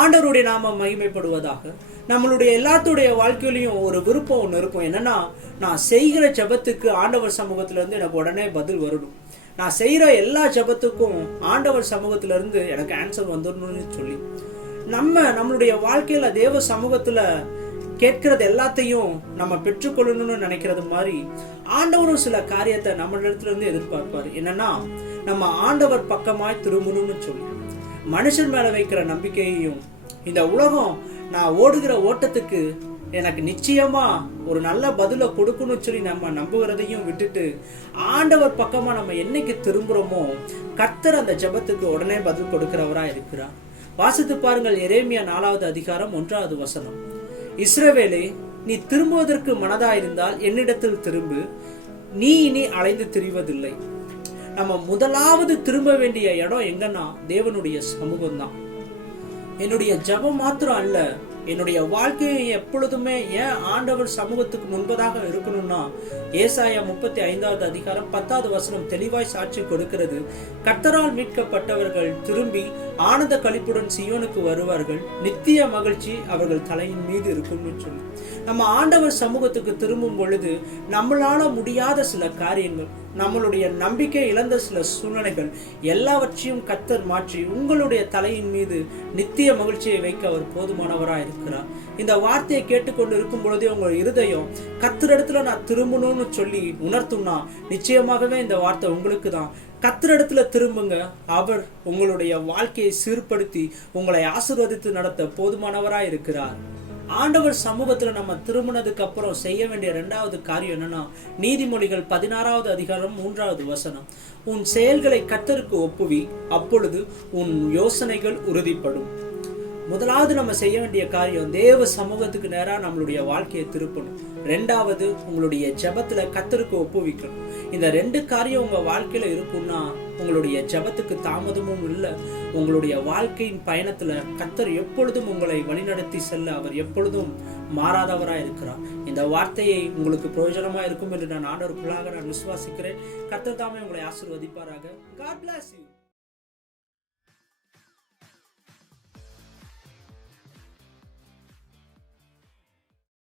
ஆண்டவருடைய நாமம் மகிமைப்படுவதாக. நம்மளுடைய எல்லாத்துடைய வாழ்க்கையிலையும் ஒரு விருப்பம் ஒன்று இருக்கும். என்னன்னா, நான் செய்கிற ஜெபத்துக்கு ஆண்டவர் சமூகத்துல இருந்து எனக்கு உடனே பதில் வரணும். நான் செய்யற எல்லா ஜெபத்துக்கும் ஆண்டவர் சமூகத்துல இருந்து எனக்கு ஆன்சர் வந்துடணும்னு சொல்லி நம்மளுடைய வாழ்க்கையில தேவ சமூகத்துல கேட்கறது எல்லாத்தையும் நம்ம பெற்றுக்கொள்ளணும்னு நினைக்கிறது மாதிரி ஆண்டவரும் சில காரியத்தை நம்ம இடத்துல இருந்து எதிர்பார்ப்பாரு. என்னன்னா, நம்ம ஆண்டவர் பக்கமாய் திரும்பணும்னு சொல்லி மனுஷன் மேல வைக்கிற நம்பிக்கையையும், இந்த உலகம் நான் ஓடுகிற ஓட்டத்துக்கு எனக்கு நிச்சயமா ஒரு நல்ல பதில கொடுக்கணும்னு சொல்லி நம்ம நம்புகிறதையும் விட்டுட்டு ஆண்டவர் பக்கமா நம்ம என்னைக்கு திரும்புறோமோ கர்த்தர் அந்த ஜெபத்துக்கு உடனே பதில் கொடுக்கிறவரா இருக்கிறார். வாசித்து பாருங்கள், எரேமியா 4வது அதிகாரம் 1வது வசனம். இஸ்ரவேலே, நீ திரும்புவதற்கு மனதாயிருந்தால் என்னிடத்தில் திரும்பு, நீ இனி அலைந்து திரிவதில்லை. நம்ம முதலாவது திரும்ப வேண்டிய இடம் எங்கன்னா தேவனுடைய சமூகம் தான். என்னுடைய ஜெபம் மாத்திரம் அல்ல, என்னுடைய வாழ்க்கையை எப்பொழுதுமே ஏன் ஆண்டவர் சமூகத்துக்கு முன்பதாக இருக்கணும்னா, ஏசாயா 35வது அதிகாரம் 10வது வசனம் தெளிவாய் சாட்சி கொடுக்கிறது. கர்த்தரால் மீட்கப்பட்டவர்கள் திரும்பி ஆனந்த களிப்புடன் சீயோனுக்கு வருவார்கள், நித்திய மகிழ்ச்சி அவர்கள் தலையின் மீது இருக்கும்னு சொல்லி நம்ம ஆண்டவர் சமூகத்துக்கு திரும்பும் பொழுது நம்மளால முடியாத சில காரியங்கள், நம்மளுடைய நம்பிக்கை இழந்த சில சூழ்நிலைகள் எல்லாவற்றையும் கர்த்தர் மாற்றி உங்களுடைய தலையின் மீது நித்திய மகிழ்ச்சியை வைக்க அவர் போதுமானவராக இருக்கிறார். இந்த வார்த்தையை கேட்டுக்கொண்டு இருக்கும் பொழுதே உங்கள் இருதயம் கர்த்தரிடத்துல நான் திரும்பணும்னு சொல்லி உணர்த்தும்னா நிச்சயமாகவே இந்த வார்த்தை உங்களுக்கு தான். கர்த்தரிடத்துல திரும்புங்க, அவர் உங்களுடைய வாழ்க்கையை சீர்படுத்தி உங்களை ஆசீர்வதித்து நடத்த போதுமானவராக இருக்கிறார். ஆண்டவர் சமூகத்துல நம்ம திரும்பினதுக்கு அப்புறம் செய்ய வேண்டிய 2வது காரியம் என்னன்னா, நீதிமொழிகள் 16வது அதிகாரம் 3வது வசனம். உன் செயல்களை கர்த்தருக்கு ஒப்புவி, அப்பொழுது உன் யோசனைகள் உறுதிப்படும். முதலாவது நம்ம செய்ய வேண்டிய காரியம் தேவ சமூகத்துக்கு நேரா நம்மளுடைய வாழ்க்கையை திருப்பணும். 2வது உங்களுடைய ஜெபத்துல கர்த்தருக்கு ஒப்புவிக்கணும். இந்த 2 காரியம் உங்க வாழ்க்கையில இருக்கும்னா உங்களுடைய ஜெபத்துக்கு தாமதமும் இல்லை. உங்களுடைய வாழ்க்கையின் பயணத்துல கர்த்தர் எப்பொழுதும் உங்களை வழிநடத்தி செல்ல அவர் எப்பொழுதும் மாறாதவராக இருக்கிறார். இந்த வார்த்தையை உங்களுக்கு பிரயோஜனமா இருக்கும் என்று நான் ஆண்டவருக்குள்ளாக விசுவாசிக்கிறேன். கர்த்தர் தாமே உங்களை ஆசீர்வதிப்பாராக. God bless you.